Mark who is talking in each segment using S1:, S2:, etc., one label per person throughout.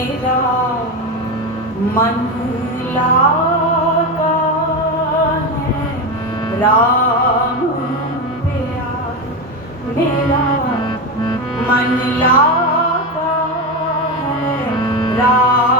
S1: मेरा मन लागा है। राम प्यार मेरा मन लागा है। Ram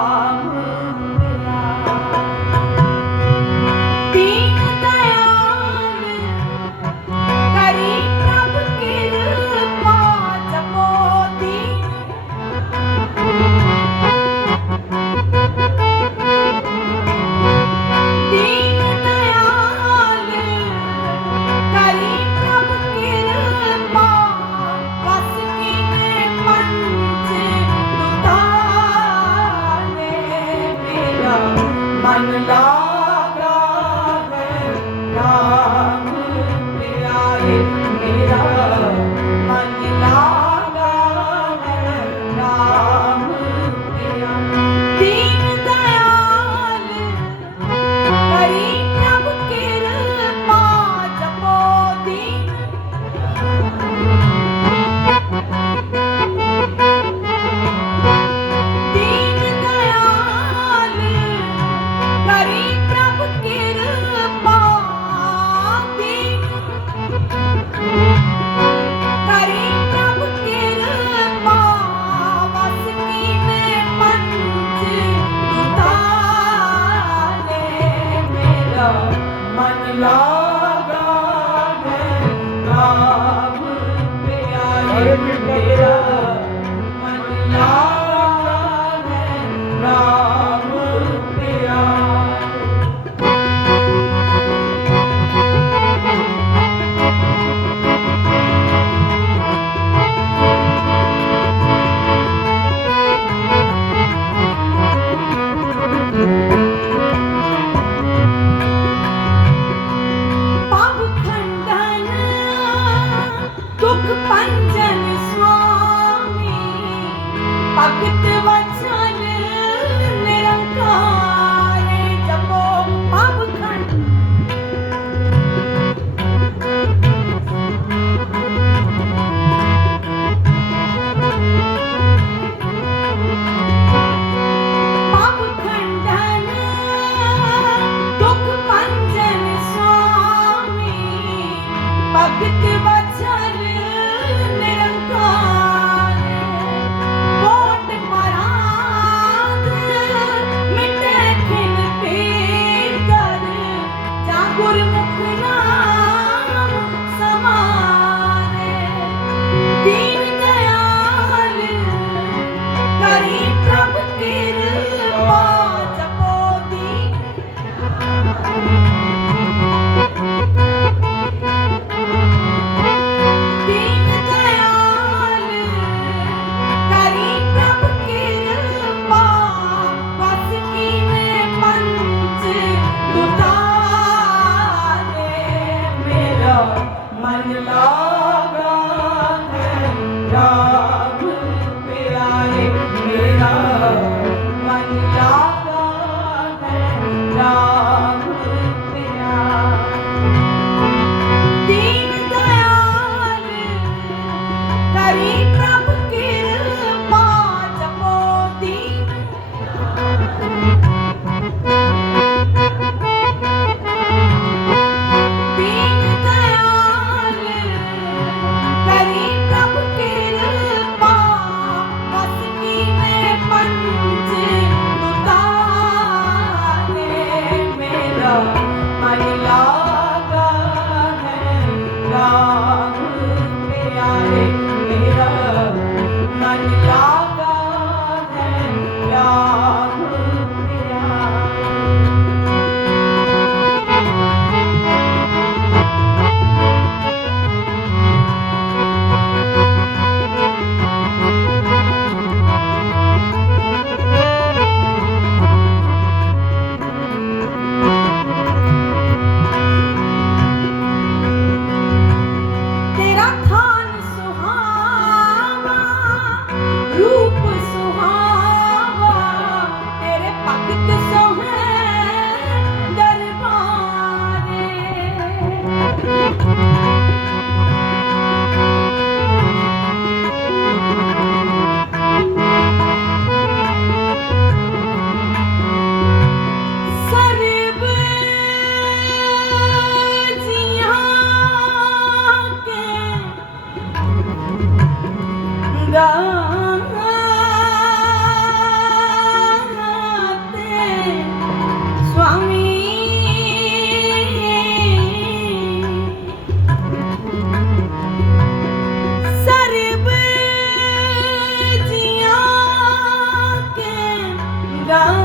S1: down.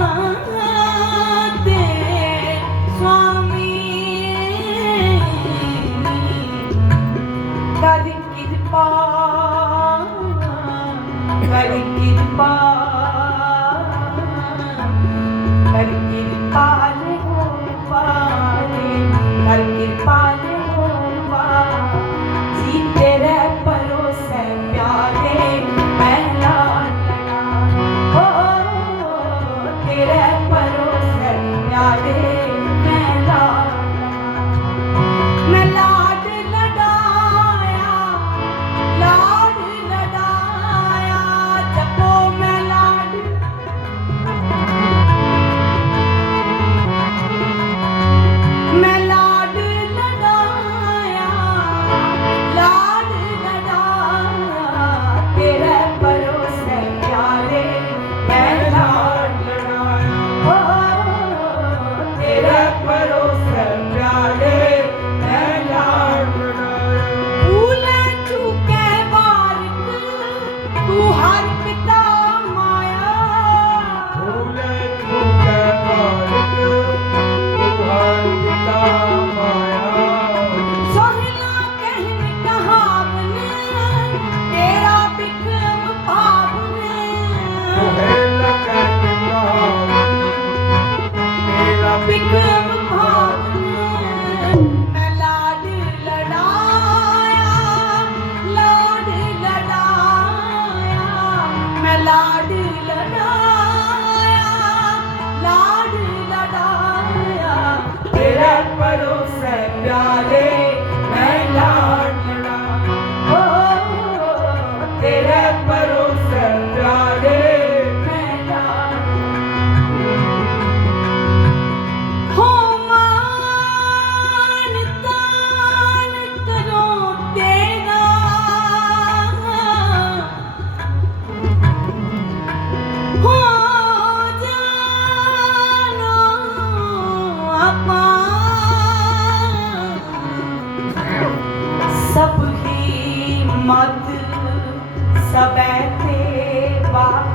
S1: 吧。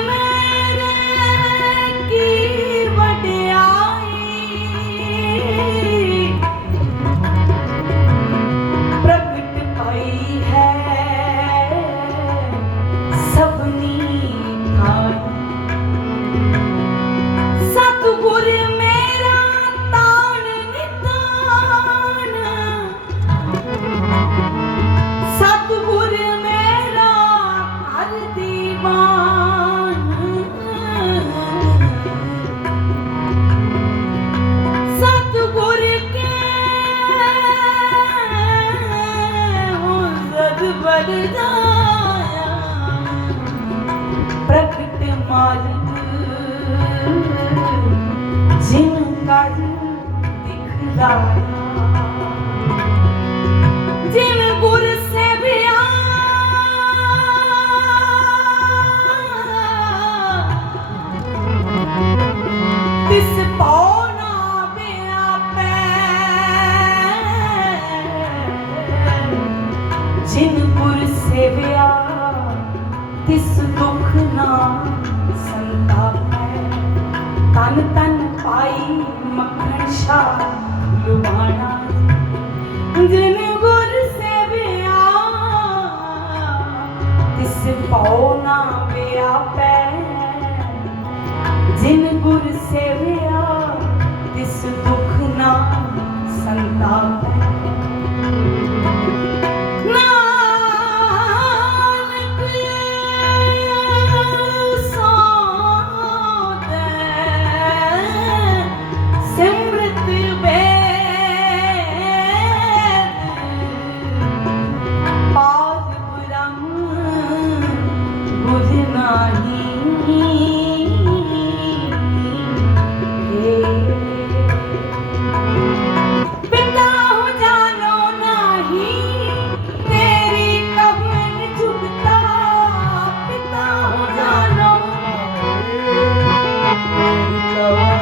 S1: love.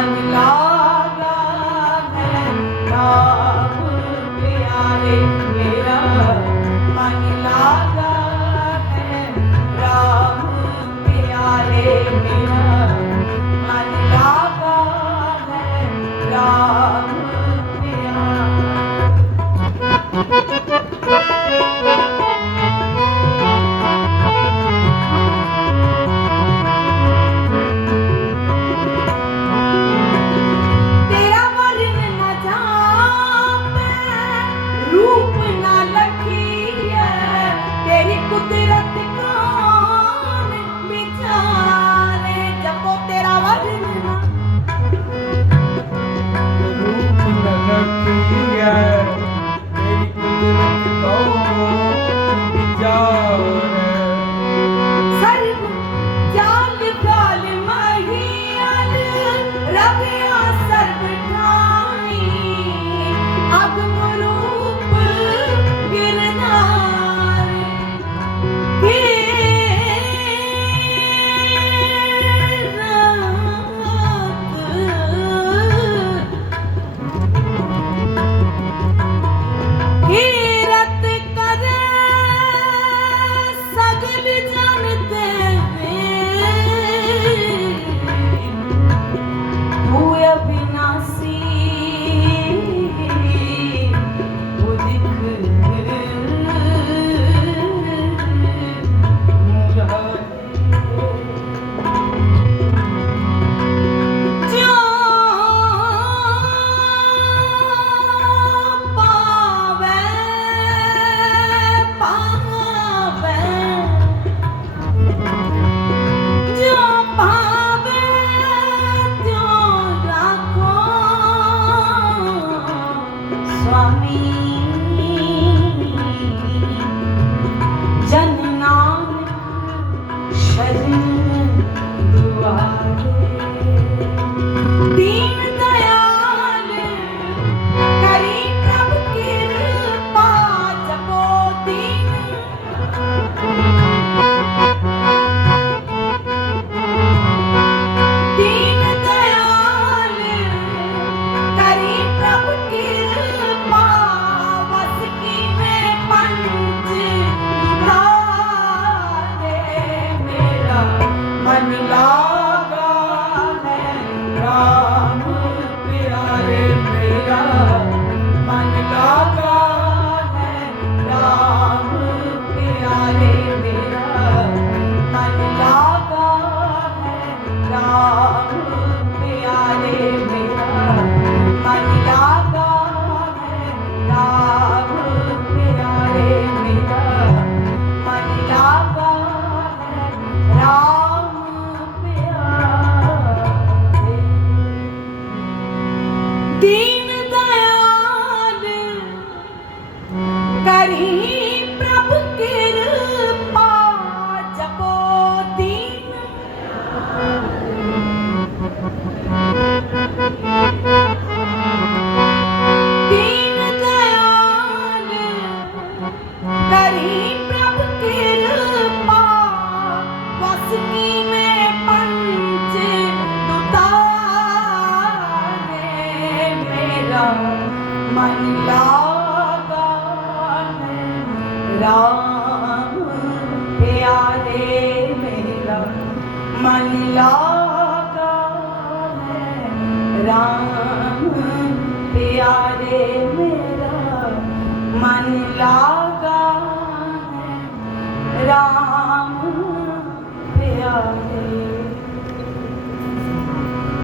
S1: one love.